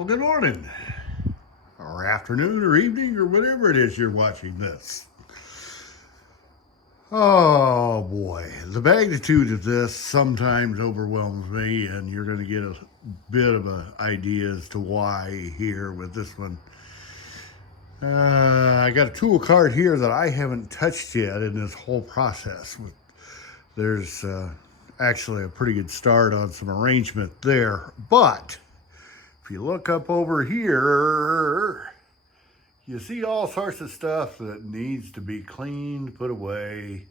Well, good morning, or afternoon, or evening, or whatever it is you're watching this. Oh boy, the magnitude of this sometimes overwhelms me, and you're going to get a bit of an idea as to why here with this one. I got a tool cart here that I haven't touched yet in this whole process. There's actually a pretty good start on some arrangement there, but if you look up over here, you see all sorts of stuff that needs to be cleaned, put away,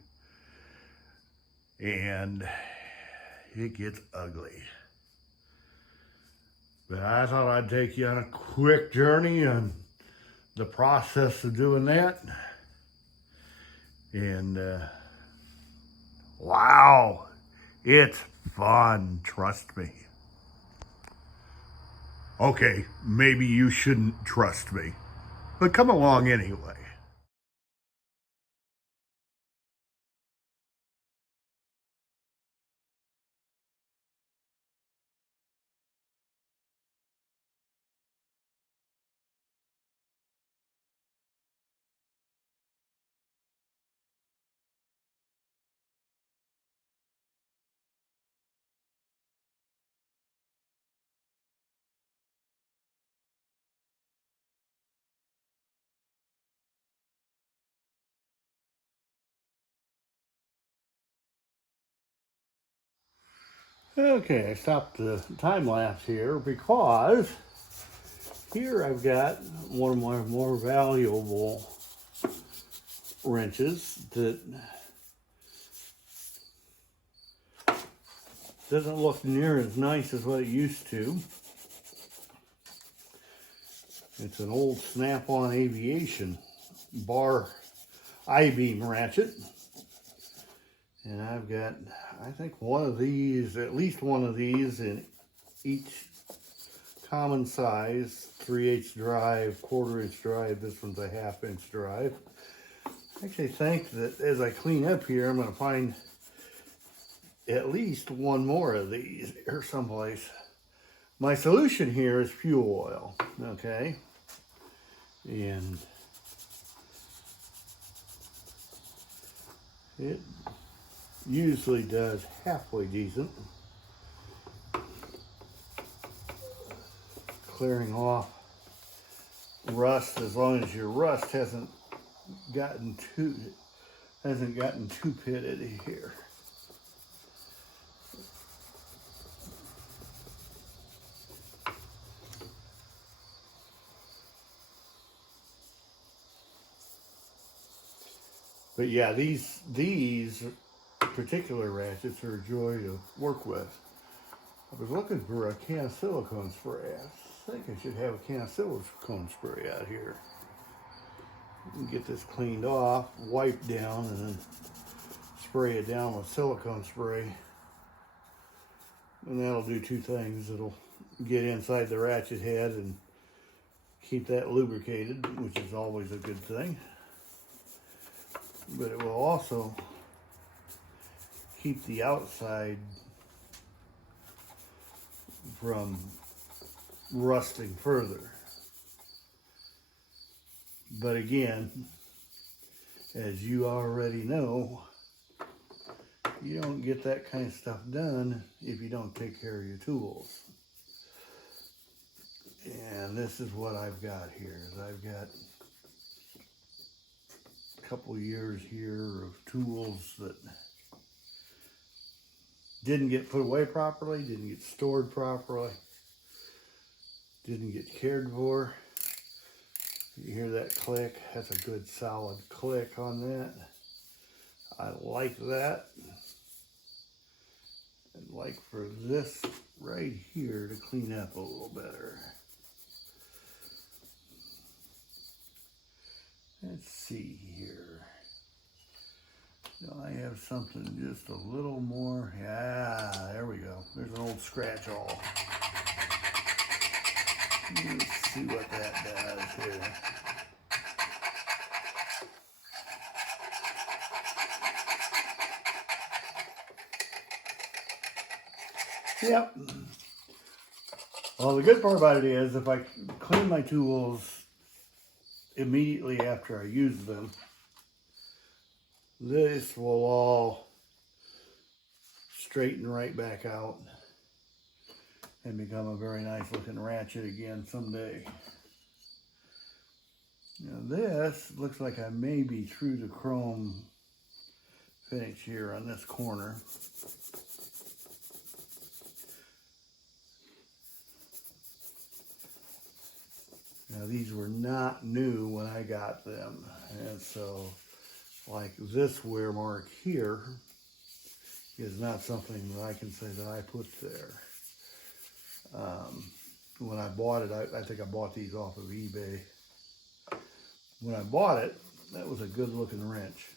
and it gets ugly. But I thought I'd take you on a quick journey on the process of doing that. And wow, it's fun, trust me. Okay, maybe you shouldn't trust me, but come along anyway. Okay, I stopped the time lapse here because here I've got one of my more valuable wrenches that doesn't look near as nice as what it used to. It's an old Snap-on Aviation bar I-beam ratchet. And I've got, I think, one of these, at least one of these in each common size, 3/8 drive, 1/4 inch drive. This one's a 1/2 inch drive. I actually think that as I clean up here, I'm going to find at least one more of these here someplace. My solution here is fuel oil, okay? And it usually does halfway decent. Clearing off rust, as long as your rust hasn't gotten too pitted here. But yeah, these particular ratchets are a joy to work with. I was looking for a can of silicone spray. I think I should have a can of silicone spray out here. Get this cleaned off, wipe down, and then spray it down with silicone spray. And that'll do two things. It'll get inside the ratchet head and keep that lubricated, which is always a good thing. But it will also keep the outside from rusting further. But again, as you already know, you don't get that kind of stuff done if you don't take care of your tools. And this is what I've got here. I've got a couple years here of tools that didn't get put away properly, didn't get stored properly, didn't get cared for. You hear that click? That's a good solid click on that. I like that. I'd like for this right here to clean up a little better. Let's see here. Do I have something just a little more? Yeah, there we go. There's an old scratch all. Let's see what that does here. Yep. Well, the good part about it is if I clean my tools immediately after I use them, this will all straighten right back out and become a very nice looking ratchet again someday. Now this looks like I may be through the chrome finish here on this corner. Now these were not new when I got them, and so like this wear mark here is not something that I can say that I put there. When I bought it, I think I bought these off of eBay. When I bought it, that was a good looking wrench.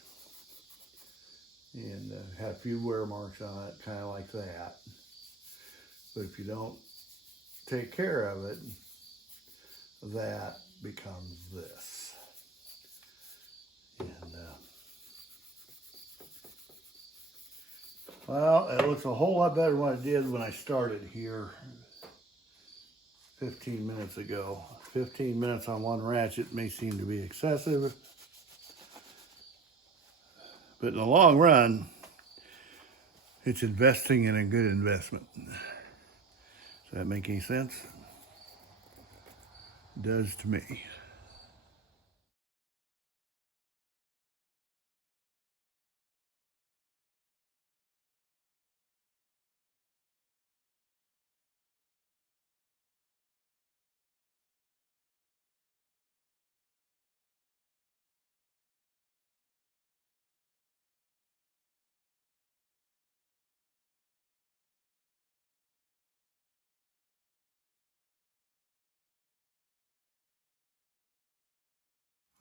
And had a few wear marks on it, kind of like that. But if you don't take care of it, that becomes this. And well, it looks a whole lot better than what it did when I started here 15 minutes ago. 15 minutes on one ratchet may seem to be excessive, but in the long run, it's investing in a good investment. Does that make any sense? It does to me.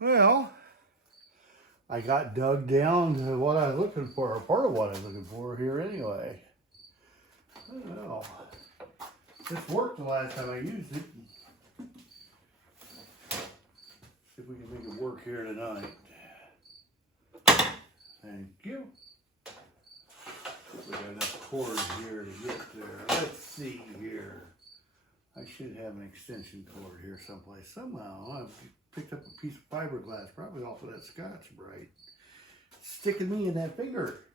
Well, I got dug down to what I was looking for, or part of what I was looking for here anyway. I don't know. This worked the last time I used it. See if we can make it work here tonight. Thank you. We got enough cord here to get there. Let's see here. I should have an extension cord here someplace. Somehow I've picked up a piece of fiberglass, probably off of that Scotch-Brite. Sticking me in that finger.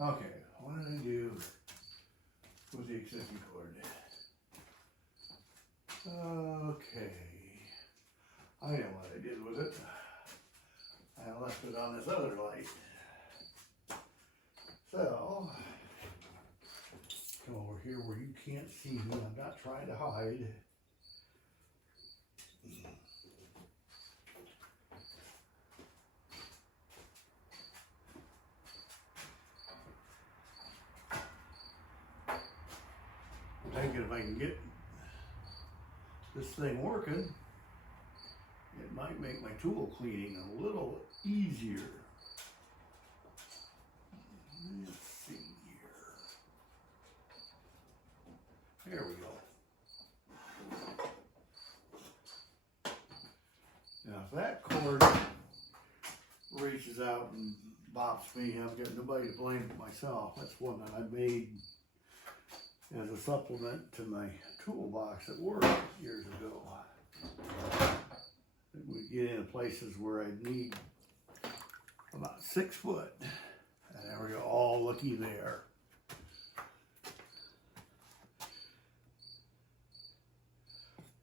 Okay, what did I do with the extension cord? Okay. I know what I did with it. I left it on this other light. So, come over here where you can't see me. I'm not trying to hide. I'm thinking if I can get this thing working, it might make my tool cleaning a little easier. Let's see here. There we go. Now if that cord reaches out and bops me, I've got nobody to blame but myself. That's one that I made as a supplement to my toolbox at work years ago. We get into places where I need about 6 foot. And there we go, all looky there.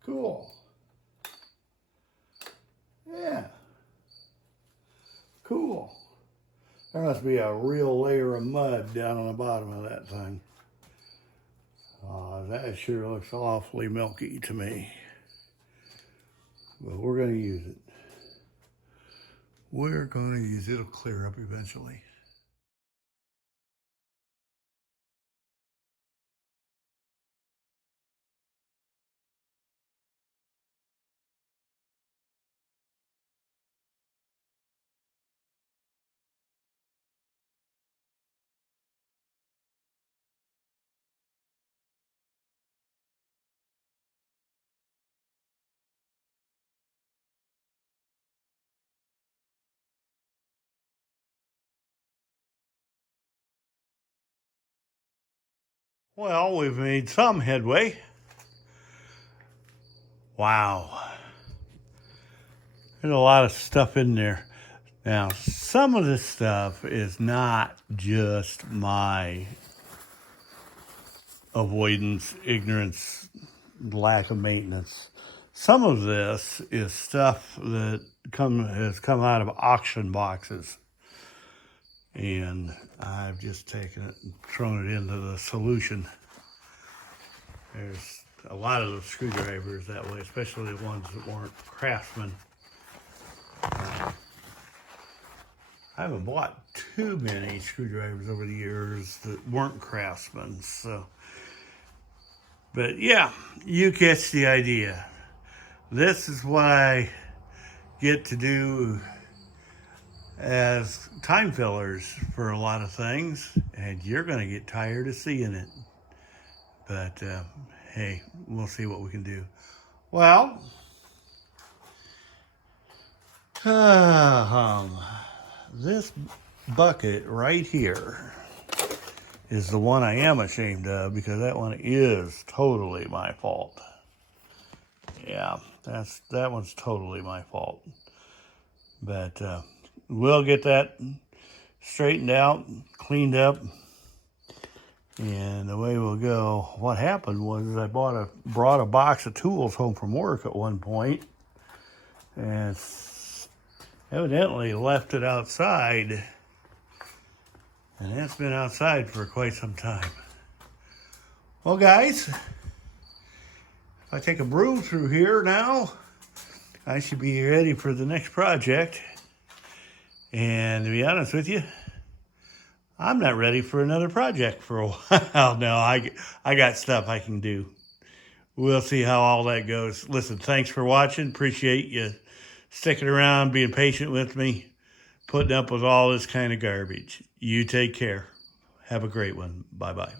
Cool. Yeah. Cool. There must be a real layer of mud down on the bottom of that thing. That sure looks awfully milky to me. But we're going to use it. We're going to use it. It'll clear up eventually. Well, we've made some headway. Wow. There's a lot of stuff in there. Now, some of this stuff is not just my avoidance, ignorance, lack of maintenance. Some of this is stuff that has come out of auction boxes. And I've just taken it and thrown it into the solution. There's a lot of the screwdrivers that way, especially the ones that weren't Craftsman. I haven't bought too many screwdrivers over the years that weren't Craftsman, so. But yeah, you catch the idea. This is what I get to do as time fillers for a lot of things, and you're going to get tired of seeing it. But hey, we'll see what we can do. Well, this bucket right here is the one I am ashamed of, because that one is totally my fault. Yeah, that one's totally my fault. But we'll get that straightened out, cleaned up, and away we'll go. What happened was I brought a box of tools home from work at one point, and evidently left it outside, and that's been outside for quite some time. Well, guys, if I take a broom through here now, I should be ready for the next project. And to be honest with you, I'm not ready for another project for a while now. I got stuff I can do. We'll see how all that goes. Listen, thanks for watching. Appreciate you sticking around, being patient with me, putting up with all this kind of garbage. You take care. Have a great one. Bye-bye.